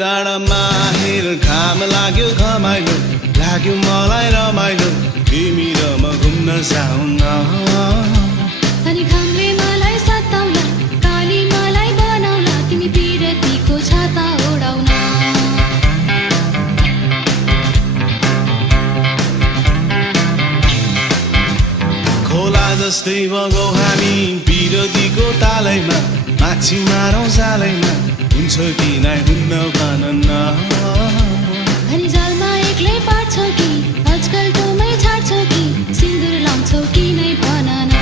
डाँडामा हेर घाम लाग्यो घमाइलो लाग्यो मलाई रमाइलो तिमी र म घुम्न जाउँ न अनि घामले मलाई सताउला काली मलाई बनाउला तिमी पिरतीको छाता ओढाउन खोला जस्तै बगौ हामी पिरतीको तालैमा माछी मारौँ जालैमा हुन्छ कि नै हुन्न भन न अनि जालमा एक्लै पार्छौ कि आजकल तँमै छाड्छौ कि सिन्दुर लाउँछौ कि नै भन न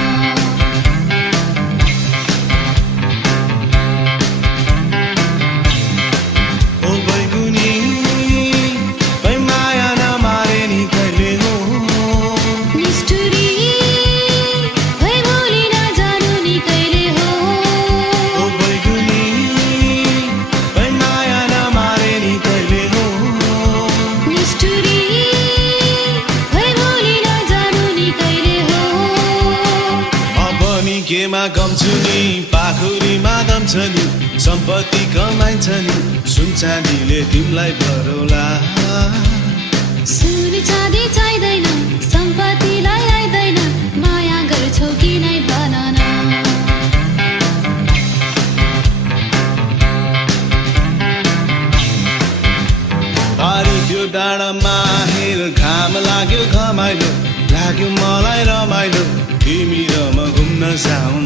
ओ बैगुनी बै माया नमारे नि कहिले हो निष्ठुरी भई भोलि नजानु नि कहिले हो ओ बैगुनी बै माया नमारे नि कहिले हो निष्ठुरी भई भोलि नजानु नि कहिले हो अब नि केमा कम छु नि पाखुरीमा दम छ नि सम्पत्ति कमाइन्छ नि सुन चाँदीले तिमीलाई भरौला सुन चाँदी चाहिँदैन सम्पत्तिलाई आइदैन माया गर्छौ कि नै भन न पारी त्यो डाँडामा हेर घाम लाग्यो घमाइलो लाग्यो मलाई रमाइलो तिमी र म घुम्न जाउँ